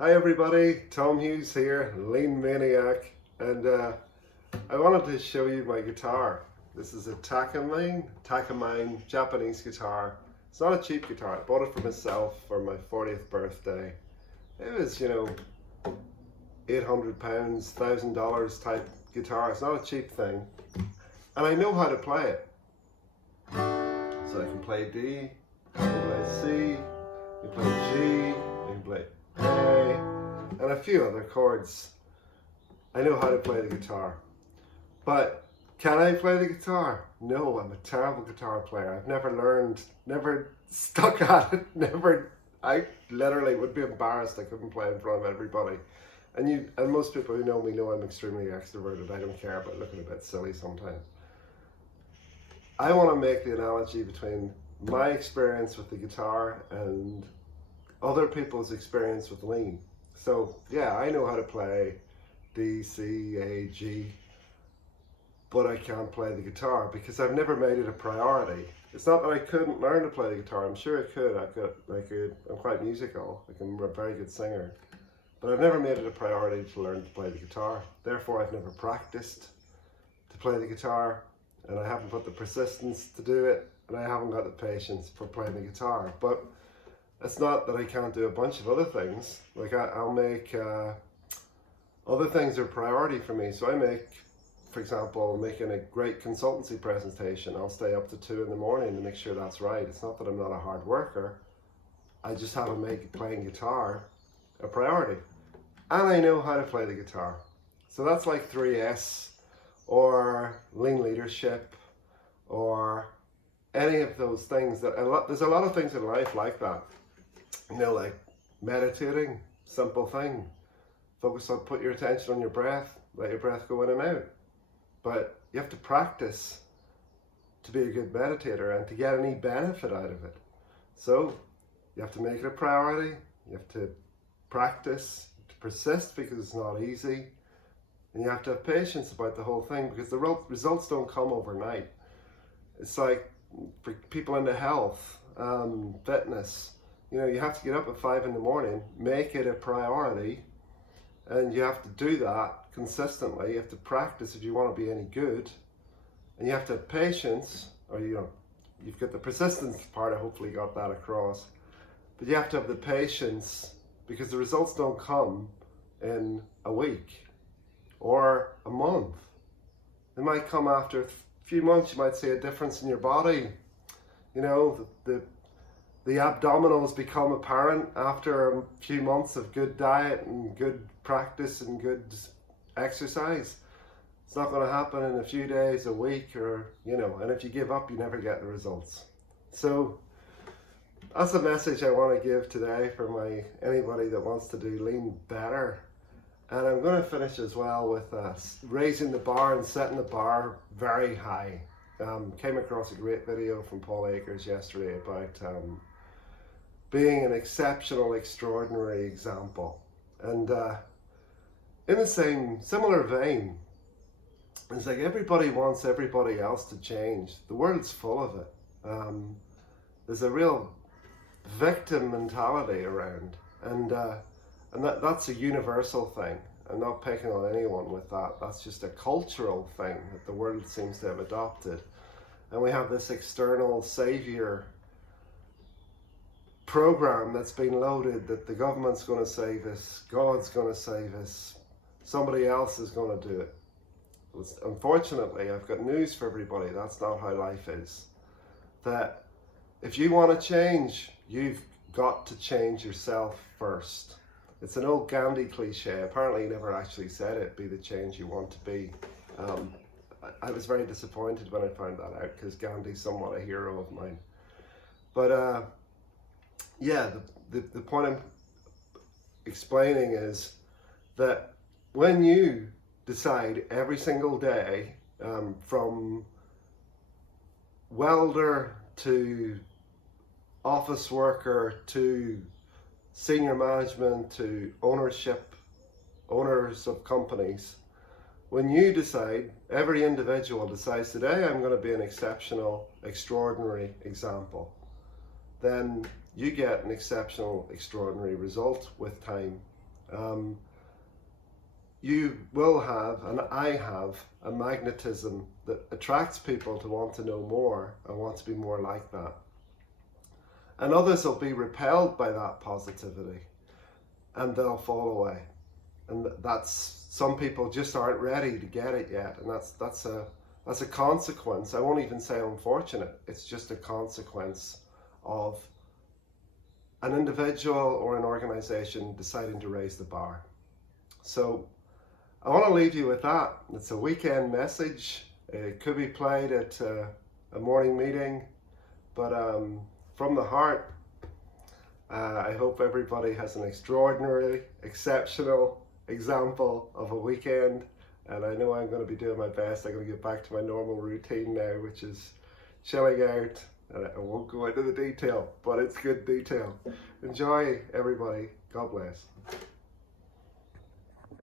Hi everybody, Tom Hughes here, Lean Maniac, and I wanted to show you my guitar. This is a Takamine Japanese guitar. It's not a cheap guitar. I bought it for myself for my 40th birthday. It was, £800, $1,000 type guitar. It's not a cheap thing. And I know how to play it. So I can play D, I can play C, I can play G, I can play A, and a few other chords. I know how to play the guitar. But can I play the guitar? No, I'm a terrible guitar player. I've never learned, never stuck at it, I literally would be embarrassed I couldn't play in front of everybody. And most people who know me know I'm extremely extroverted. I don't care about looking a bit silly sometimes. I want to make the analogy between my experience with the guitar and other people's experience with Lean. So yeah, I know how to play D, C, A, G, but I can't play the guitar because I've never made it a priority. It's not that I couldn't learn to play the guitar. I'm sure I could. I'm quite musical. I'm a very good singer, but I've never made it a priority to learn to play the guitar. Therefore, I've never practiced to play the guitar, and I haven't put the persistence to do it, and I haven't got the patience for playing the guitar. But it's not that I can't do a bunch of other things. Like I'll make other things are priority for me. So I make, for example, making a great consultancy presentation. I'll stay up to 2 in the morning to make sure that's right. It's not that I'm not a hard worker. I just haven't made playing guitar a priority. And I know how to play the guitar. So that's like 3S or Lean Leadership or any of those things. There's a lot of things in life like that. Like meditating, simple thing. Focus on, put your attention on your breath, let your breath go in and out. But you have to practice to be a good meditator and to get any benefit out of it. So you have to make it a priority, you have to practice, to persist because it's not easy, and you have to have patience about the whole thing because the results don't come overnight. It's like for people into health, fitness, you have to get up at 5 in the morning, make it a priority, and you have to do that consistently. You have to practice if you want to be any good, and you have to have patience, or you've got the persistence part. I hopefully got that across, but you have to have the patience because the results don't come in a week or a month. They might come after a few months. You might see a difference in your body. The abdominals become apparent after a few months of good diet and good practice and good exercise. It's not going to happen in a few days, a week, and if you give up, you never get the results. So that's a message I want to give today for anybody that wants to do Lean better. And I'm going to finish as well with raising the bar and setting the bar very high. Came across a great video from Paul Akers yesterday about being an exceptional, extraordinary example. And in the similar vein, it's like everybody wants everybody else to change. The world's full of it. There's a real victim mentality around, and that's a universal thing. I'm not picking on anyone with that. That's just a cultural thing that the world seems to have adopted. And we have this external savior program that's been loaded that the government's going to save us, God's going to save us, somebody else is going to do it. Unfortunately, I've got news for everybody. That's not how life is. That if you want to change, you've got to change yourself first. It's an old Gandhi cliche. Apparently he never actually said it, be the change you want to be. I was very disappointed when I found that out because Gandhi's somewhat a hero of mine. But yeah, the point I'm explaining is that when you decide every single day, from welder to office worker to senior management to owners of companies, when you decide, every individual decides today I'm going to be an exceptional, extraordinary example, then you get an exceptional, extraordinary result with time You will have, and I have, a magnetism that attracts people to want to know more and want to be more like that. And others will be repelled by that positivity and they'll fall away. And that's, some people just aren't ready to get it yet. And that's a consequence. I won't even say unfortunate. It's just a consequence of an individual or an organization deciding to raise the bar. So I want to leave you with that. It's a weekend message. It could be played at a morning meeting, but from the heart, I hope everybody has an extraordinary, exceptional example of a weekend. And I know I'm going to be doing my best. I'm going to get back to my normal routine now, which is chilling out. And I won't go into the detail, but it's good detail. Enjoy, everybody. God bless.